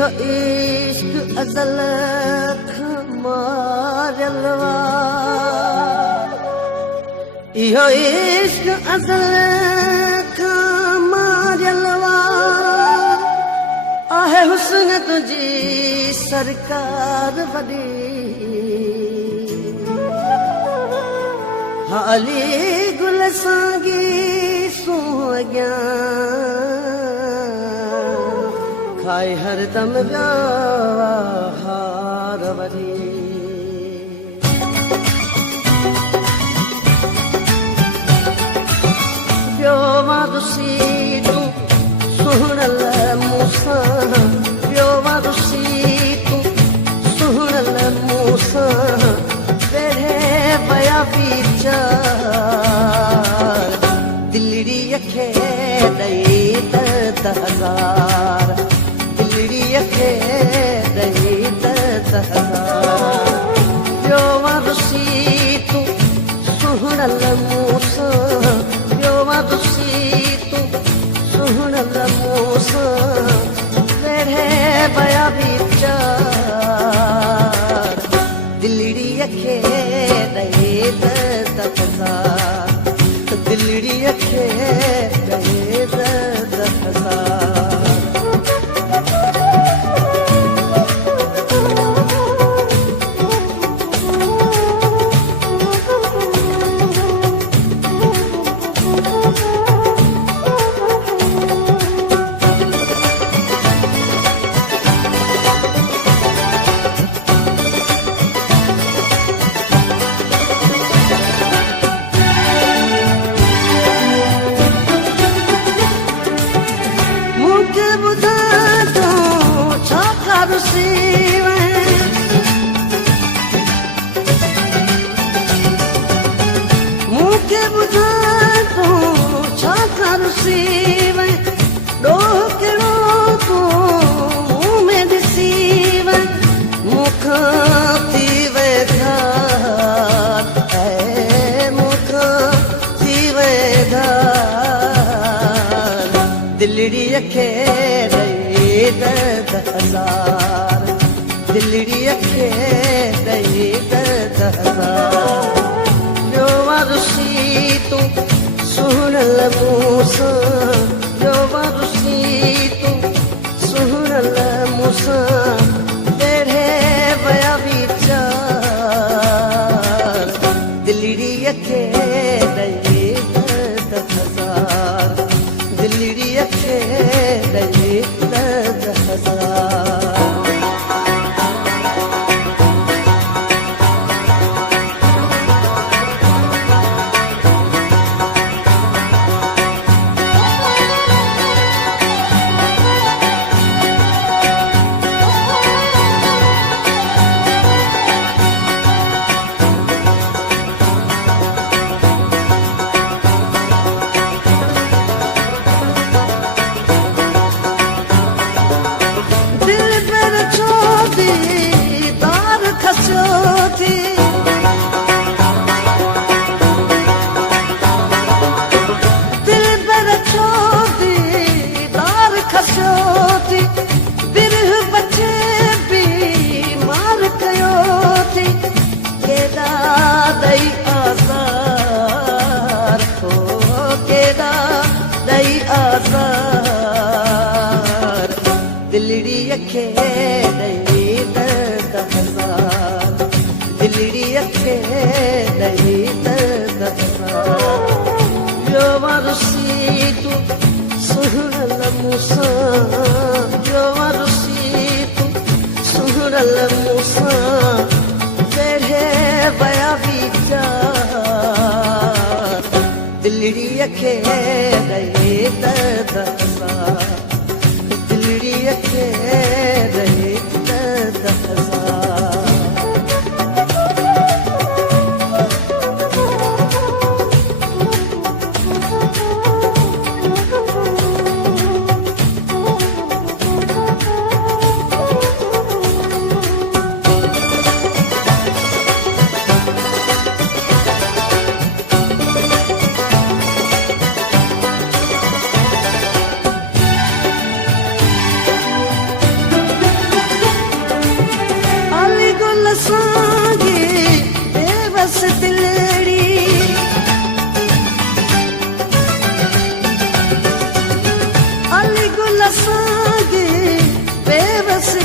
इहो इश्क अज़ल खां मारियल वा इहो इश्क अज़ल खां मारियल वा आहे हुस्न तुंहिंजी सरकार वॾी हाली गुल सांगी सूं खाए हरदम विया हार वरी पियो वादुसी तूं सुहिणल मूंसां पियो वादुसी तूं सुहिणल मूंसां वेढ़े वया वीचार दिलड़ीअ खे ॾई हज़ार दिलड़ीअ खे ॾई हज़ार पियो वादुसी तूं सुहिणल मूंसां पियो वादुसी तूं सुहिणल मूंसां वेढ़े वया वीचार दिलड़ीअ खे ॾई हज़ार दिलड़ीअ खे ॾई हज़ार मूंखे ॿुधा तूं छा करुसी वई ॾोह कहिड़ो तूं मूं में ॾिसी वई मूंखां थी वई धार मूंखां थी वई धार दिलड़ीअ खे ॾई हज़ार दिलड़ीअ खे ॾई हज़ार पियो वादुसी तूं सुहिणल मूंसां पियो वादुसी तूं सुहिणल मूंसां वेढ़े वया वीचार दिलड़ीअ खे ॾई हज़ार दिलड़ीअ खे ॾई हज़ार दिलड़ीअ खे ॾई हज़ार दिलड़ीअ खे ॾई हज़ार पियो वादुसी तूं सुहिणल मूंसां पियो वादुसी तूं सुहिणल मूंसां वेढ़े वया वीचार दिलड़ीअ खे ॾई हज़ार दिलड़ीअ खे ॾई हज़ार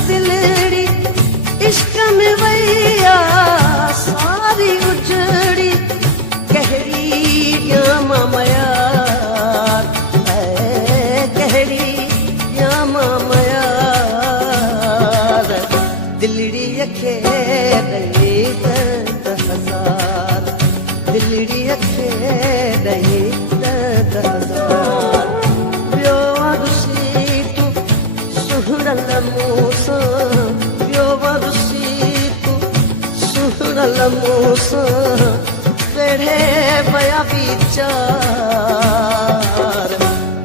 दिलड़ी इश्क में वैया सारी उजड़ी कहड़ी यामा मयार कहड़ी यामा मयार दिलड़ी खे ॾे दर्द हज़ार दिलड़ी खे ॾे दर्द हज़ार ॿियो वरुसी तूं सुहिणल मूंसां ॿियो वरुसी तूं सुहिणल मूंसां वेड़े पिया वीचार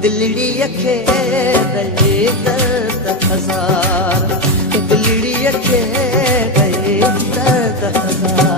दिलड़ीअ खे ॾे दर्द हज़ार दिलड़ीअ खे ॾे दर्द हज़ार